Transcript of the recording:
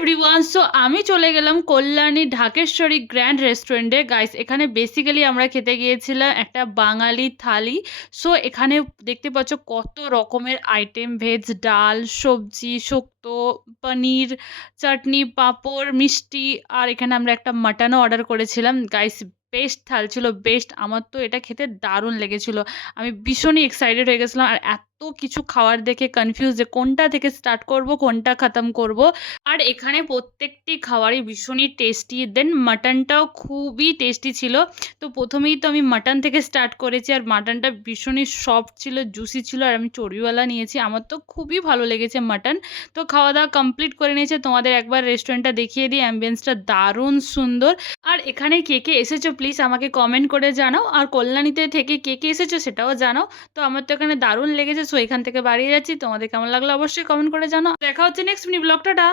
Everyone, so আমি চলে গেলাম কল্যাণী ঢাকেশ্বরী গ্র্যান্ড রেস্টুরেন্টে। গাইস, এখানে বেসিক্যালি আমরা খেতে গিয়েছিলাম একটা বাঙালি থালি। সো এখানে দেখতে পাচ্ছ কত রকমের আইটেম, ভেজ, ডাল, সবজি, শুক্তো, পনির, চাটনি, পাঁপড়, মিষ্টি। আর এখানে আমরা একটা মাটনও অর্ডার করেছিলাম। গাইস, বেস্ট থাল ছিল, বেস্ট। আমার তো এটা খেতে দারুণ লেগেছিল। আমি ভীষণই এক্সাইটেড হয়ে গেছিলাম, আর এত কিছু খাওয়ার দেখে কনফিউজ যে কোনটা থেকে স্টার্ট করব, কোনটা খতম করব। আর এখানে প্রত্যেকটি খাবারই ভীষণই টেস্টি। দেন মাটনটাও খুবই টেস্টি ছিল। তো প্রথমেই তো আমি মাটন থেকে স্টার্ট করেছি, আর মাটনটা ভীষণই সফট ছিল, জুসি ছিল, আর আমি চর্বিওয়ালা নিয়েছি। আমার তো খুবই ভালো লেগেছে মাটন। তো খাওয়া দাওয়া কমপ্লিট করে নিয়েছে। তোমাদের একবার রেস্টুরেন্টটা দেখিয়ে দিই, অ্যাম্বিয়েন্সটা দারুণ সুন্দর। আর এখানে কে কে এসেছো প্লিজ আমাকে কমেন্ট করে জানাও, আর কল্যাণীতে থেকে কে কে এসেছো সেটাও জানাও। তো আমার তো এখানে দারুণ লেগেছে, সো এখান থেকে বাড়িয়ে যাচ্ছি। তোমাদের কেমন লাগলো অবশ্যই কমেন্ট করে জানাও। দেখা হচ্ছে নেক্সট মিনি ব্লগটা।